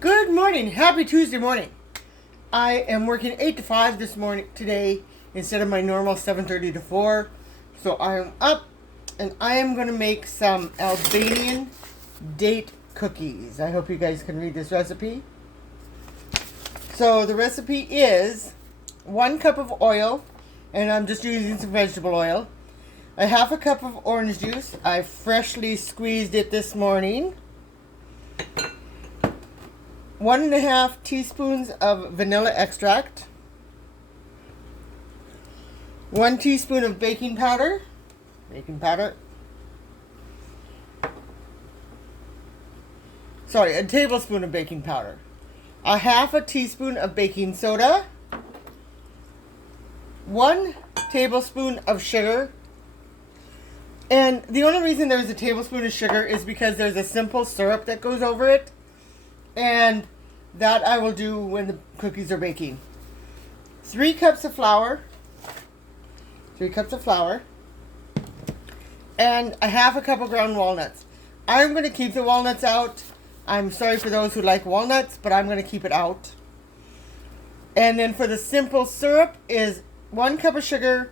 Good morning. Happy Tuesday morning. I am working 8 to 5 today instead of my normal 7:30 to 4. So I am up and I am going to make some Albanian date cookies. I hope you guys can read this recipe. So the recipe is 1 cup of oil, and I'm just using some vegetable oil. A half a cup of orange juice. I freshly squeezed it this morning. 1.5 teaspoons of vanilla extract. 1 teaspoon of baking powder. Sorry, a tablespoon of baking powder. A half a teaspoon of baking soda. 1 tablespoon of sugar. And the only reason there's a tablespoon of sugar is because there's a simple syrup that goes over it. And that I will do when the cookies are baking. 3 cups of flour. 3 cups of flour. And a half a cup of ground walnuts. I'm going to keep the walnuts out. I'm sorry for those who like walnuts, but I'm going to keep it out. And then for the simple syrup is 1 cup of sugar,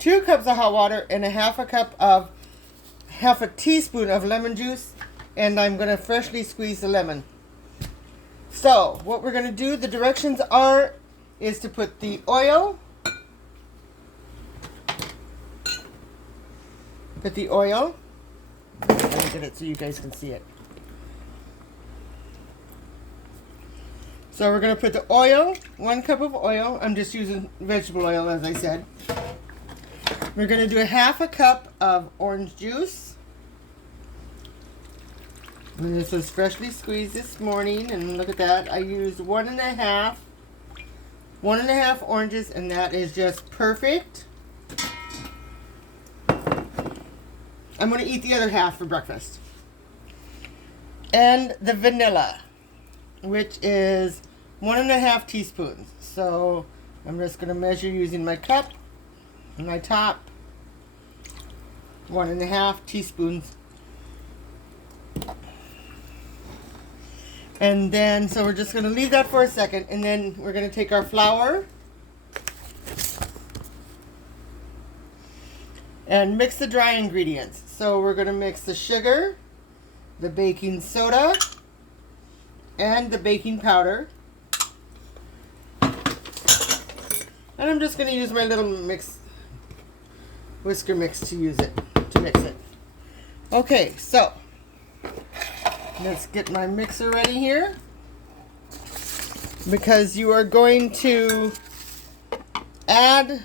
2 cups of hot water, and a half a teaspoon of lemon juice. And I'm going to freshly squeeze the lemon. So, what we're going to do, the directions is to put the oil. Let me get it so you guys can see it. So we're going to put the oil, 1 cup of oil. I'm just using vegetable oil, as I said. We're going to do a half a cup of orange juice. And this was freshly squeezed this morning, and look at that. I used 1.5 oranges, and that is just perfect. I'm going to eat the other half for breakfast. And the vanilla, which is 1.5 teaspoons. So I'm just going to measure using my cup and my top. 1.5 teaspoons. And then, so we're just going to leave that for a second, and then we're going to take our flour and mix the dry ingredients. So we're going to mix the sugar, the baking soda, and the baking powder. And I'm just going to use my little whisker mix to mix it. Okay, so let's get my mixer ready here, because you are going to add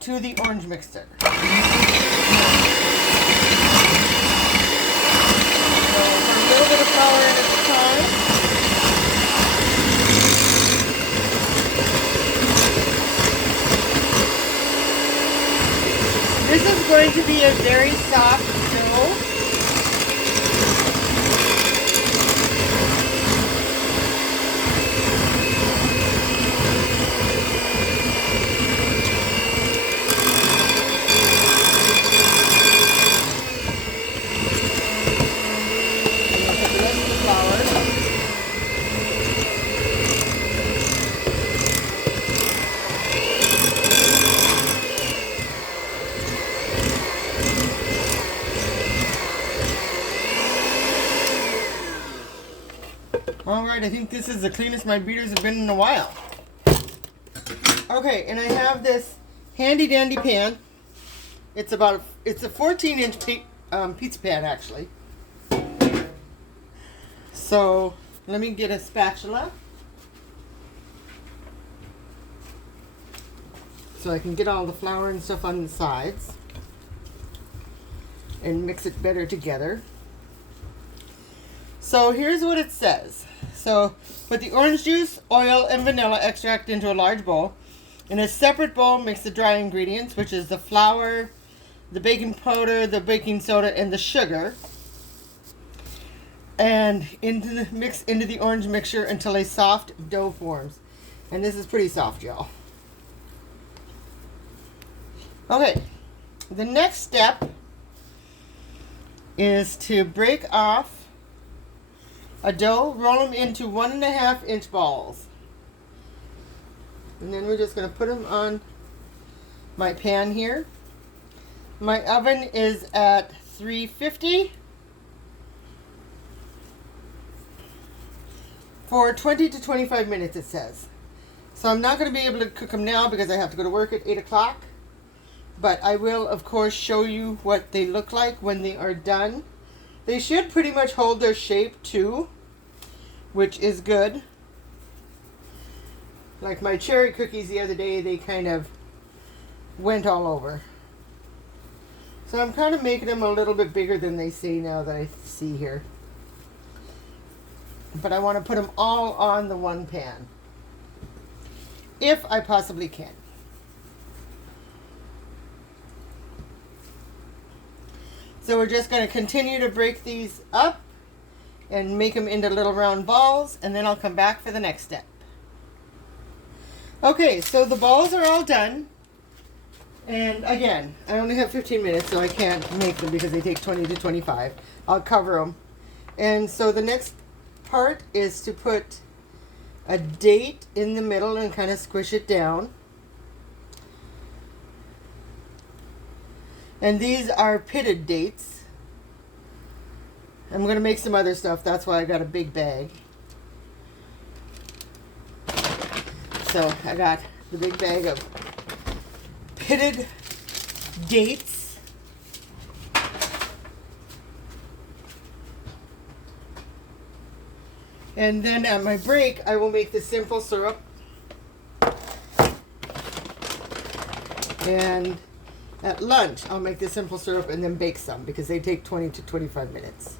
to the orange mixture. So put a little bit of flour in at a time. This is going to be a very soft dough. Alright, I think this is the cleanest my beaters have been in a while. Okay, and I have this handy dandy pan. It's a 14-inch pizza pan, actually. So let me get a spatula so I can get all the flour and stuff on the sides and mix it better together. So here's what it says. So put the orange juice, oil, and vanilla extract into a large bowl. In a separate bowl, mix the dry ingredients, which is the flour, the baking powder, the baking soda, and the sugar. And mix into the orange mixture until a soft dough forms. And this is pretty soft, y'all. Okay, the next step is to break off a dough, roll them into 1.5-inch balls. And then we're just going to put them on my pan here. My oven is at 350 for 20 to 25 minutes, it says. So I'm not going to be able to cook them now because I have to go to work at 8 o'clock. But I will, of course, show you what they look like when they are done. They should pretty much hold their shape too, which is good. Like my cherry cookies the other day, they kind of went all over. So I'm kind of making them a little bit bigger than they say now that I see here. But I want to put them all on the one pan, if I possibly can. So we're just going to continue to break these up and make them into little round balls, and then I'll come back for the next step. Okay, so the balls are all done. And again, I only have 15 minutes, so I can't make them because they take 20 to 25. I'll cover them. And so the next part is to put a date in the middle and kind of squish it down. And these are pitted dates. I'm going to make some other stuff. That's why I got a big bag. So I got the big bag of pitted dates. And then at my break, I will make the simple syrup. And at lunch, I'll make the simple syrup and then bake some because they take 20 to 25 minutes.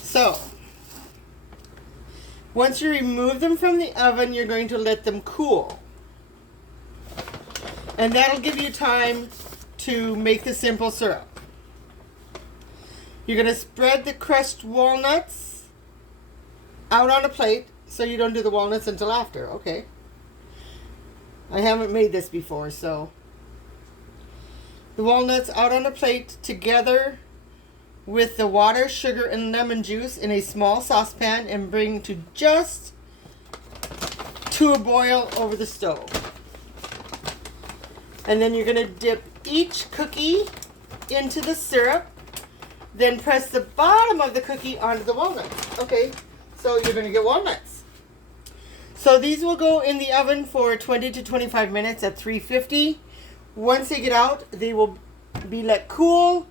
So, once you remove them from the oven, you're going to let them cool. And that'll give you time to make the simple syrup. You're going to spread the crushed walnuts out on a plate. So you don't do the walnuts until after. Okay. I haven't made this before, so. The walnuts out on a plate together with the water, sugar, and lemon juice in a small saucepan and bring to just to a boil over the stove. And then you're going to dip each cookie into the syrup. Then press the bottom of the cookie onto the walnuts. Okay, so you're going to get walnuts. So these will go in the oven for 20 to 25 minutes at 350. Once they get out, they will be let cool,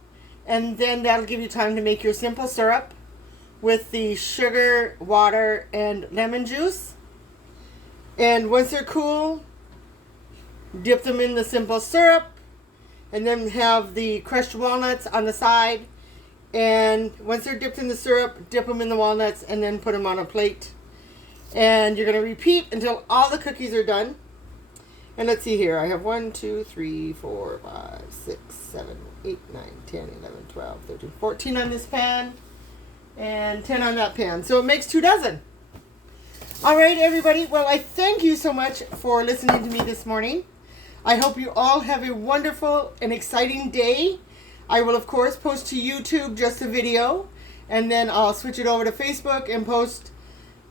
and then that'll give you time to make your simple syrup with the sugar, water, and lemon juice. And once they're cool, dip them in the simple syrup, and then have the crushed walnuts on the side. And once they're dipped in the syrup, dip them in the walnuts, and then put them on a plate. And you're going to repeat until all the cookies are done. And let's see here. I have 1, 2, 3, 4, 5, 6, 7, 8, 9, 10, 11, 12, 13, 14 on this pan. And 10 on that pan. So it makes 2 dozen. All right, everybody. Well, I thank you so much for listening to me this morning. I hope you all have a wonderful and exciting day. I will, of course, post to YouTube just a video. And then I'll switch it over to Facebook and post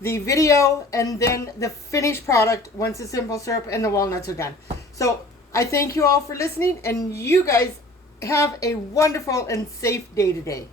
the video and then the finished product once the simple syrup and the walnuts are done. So I thank you all for listening, and you guys have a wonderful and safe day today.